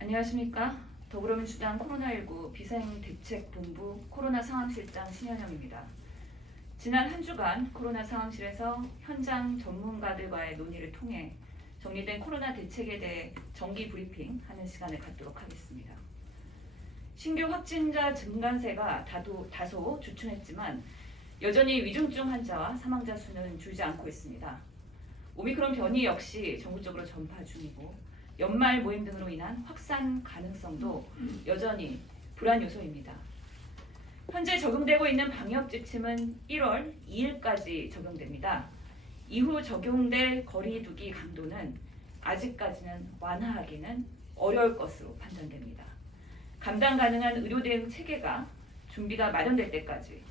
안녕하십니까. 더불어민주당 코로나19 비상대책본부 코로나 상황실장 신현영입니다. 지난 한 주간 코로나 상황실에서 현장 전문가들과의 논의를 통해 정리된 코로나 대책에 대해 정기 브리핑하는 시간을 갖도록 하겠습니다. 신규 확진자 증가세가 다소 주춤했지만 여전히 위중증 환자와 사망자 수는 줄지 않고 있습니다. 오미크론 변이 역시 전국적으로 전파 중이고 연말 모임 등으로 인한 확산 가능성도 여전히 불안 요소입니다. 현재 적용되고 있는 방역 지침은 1월 2일까지 적용됩니다. 이후 적용될 거리 두기 강도는 아직까지는 완화하기는 어려울 것으로 판단됩니다. 감당 가능한 의료 대응 체계가 준비가 마련될 때까지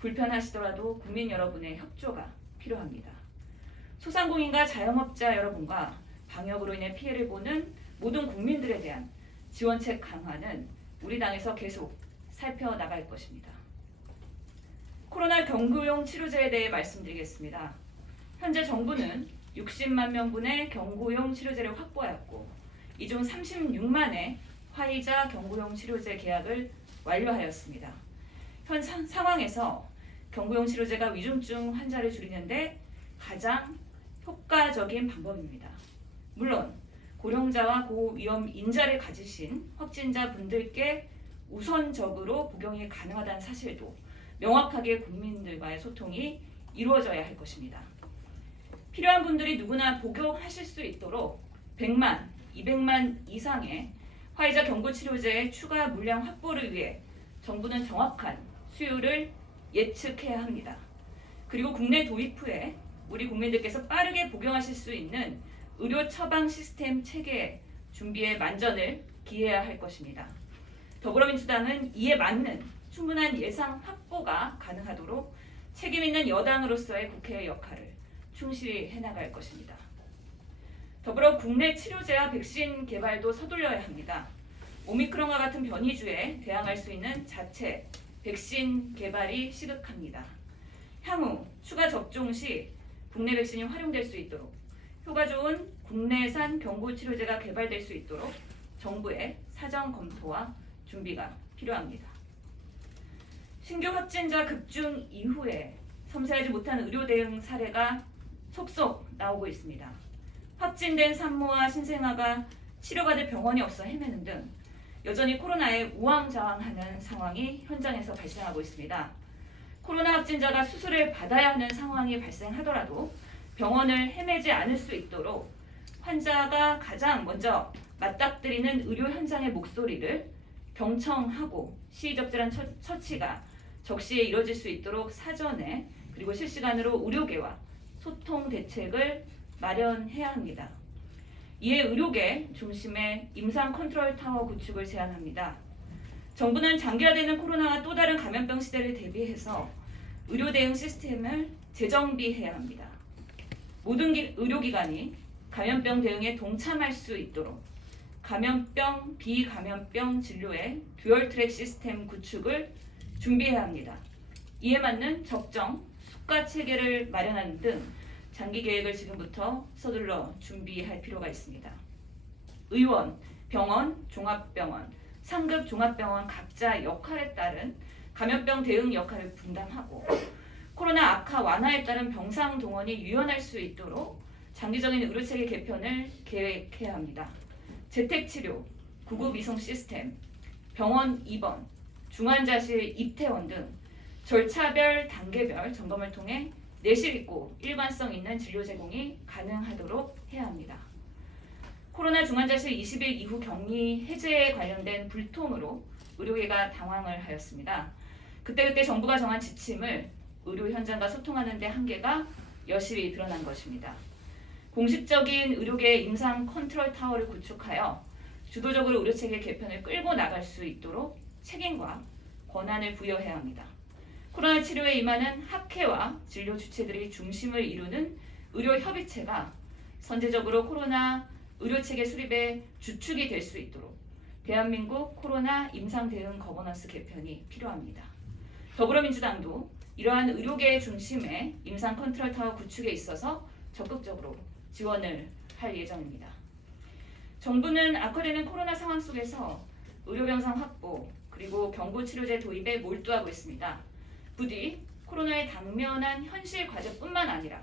불편하시더라도 국민 여러분의 협조가 필요합니다. 소상공인과 자영업자 여러분과 방역으로 인해 피해를 보는 모든 국민들에 대한 지원책 강화는 우리 당에서 계속 살펴나갈 것입니다. 코로나 경구용 치료제에 대해 말씀드리겠습니다. 현재 정부는 60만 명분의 경구용 치료제를 확보하였고 이 중 36만의 화이자 경구용 치료제 계약을 완료하였습니다. 현 상황에서 경구용 치료제가 위중증 환자를 줄이는데 가장 효과적인 방법입니다. 물론 고령자와 고위험 인자를 가지신 확진자 분들께 우선적으로 복용이 가능하다는 사실도 명확하게 국민들과의 소통이 이루어져야 할 것입니다. 필요한 분들이 누구나 복용하실 수 있도록 100만, 200만 이상의 화이자 경구 치료제의 추가 물량 확보를 위해 정부는 정확한 수요를 예측해야 합니다. 그리고 국내 도입 후에 우리 국민들께서 빠르게 복용하실 수 있는 의료 처방 시스템 체계 준비에 만전을 기해야 할 것입니다. 더불어민주당은 이에 맞는 충분한 예산 확보가 가능하도록 책임 있는 여당으로서의 국회의 역할을 충실히 해나갈 것입니다. 더불어 국내 치료제와 백신 개발도 서둘러야 합니다. 오미크론과 같은 변이주에 대항할 수 있는 자체 백신 개발이 시급합니다. 향후 추가 접종 시 국내 백신이 활용될 수 있도록 효과 좋은 국내산 경구 치료제가 개발될 수 있도록 정부의 사전 검토와 준비가 필요합니다. 신규 확진자 급증 이후에 섬세하지 못한 의료 대응 사례가 속속 나오고 있습니다. 확진된 산모와 신생아가 치료받을 병원이 없어 헤매는 등 여전히 코로나에 우왕좌왕하는 상황이 현장에서 발생하고 있습니다. 코로나 확진자가 수술을 받아야 하는 상황이 발생하더라도 병원을 헤매지 않을 수 있도록 환자가 가장 먼저 맞닥뜨리는 의료 현장의 목소리를 경청하고 시의적절한 처치가 적시에 이뤄질 수 있도록 사전에 그리고 실시간으로 의료계와 소통 대책을 마련해야 합니다. 이에 의료계 중심의 임상 컨트롤 타워 구축을 제안합니다. 정부는 장기화되는 코로나와 또 다른 감염병 시대를 대비해서 의료 대응 시스템을 재정비해야 합니다. 모든 의료기관이 감염병 대응에 동참할 수 있도록 감염병, 비감염병 진료의 듀얼 트랙 시스템 구축을 준비해야 합니다. 이에 맞는 적정 수가 체계를 마련하는 등 장기 계획을 지금부터 서둘러 준비할 필요가 있습니다. 의원, 병원, 종합병원, 상급 종합병원 각자 역할에 따른 감염병 대응 역할을 분담하고 코로나 악화 완화에 따른 병상 동원이 유연할 수 있도록 장기적인 의료체계 개편을 계획해야 합니다. 재택치료, 구급이송 시스템, 병원 입원, 중환자실 입퇴원 등 절차별, 단계별 점검을 통해 내실 있고 일관성 있는 진료 제공이 가능하도록 해야 합니다. 코로나 중환자실 20일 이후 격리 해제에 관련된 불통으로 의료계가 당황을 하였습니다. 그때그때 정부가 정한 지침을 의료 현장과 소통하는 데 한계가 여실히 드러난 것입니다. 공식적인 의료계 임상 컨트롤 타워를 구축하여 주도적으로 의료체계 개편을 끌고 나갈 수 있도록 책임과 권한을 부여해야 합니다. 코로나 치료에 임하는 학회와 진료 주체들이 중심을 이루는 의료협의체가 선제적으로 코로나 의료체계 수립의 주축이 될 수 있도록 대한민국 코로나 임상 대응 거버넌스 개편이 필요합니다. 더불어민주당도 이러한 의료계 중심의 임상 컨트롤 타워 구축에 있어서 적극적으로 지원을 할 예정입니다. 정부는 악화되는 코로나 상황 속에서 의료병상 확보 그리고 경보치료제 도입에 몰두하고 있습니다. 부디 코로나의 당면한 현실 과제뿐만 아니라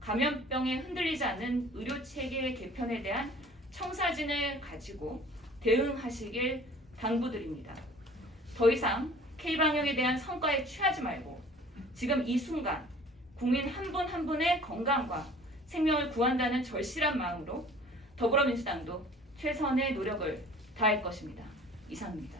감염병에 흔들리지 않는 의료체계 개편에 대한 청사진을 가지고 대응하시길 당부드립니다. 더 이상 K방역에 대한 성과에 취하지 말고 지금 이 순간 국민 한 분 한 분의 건강과 생명을 구한다는 절실한 마음으로 더불어민주당도 최선의 노력을 다할 것입니다. 이상입니다.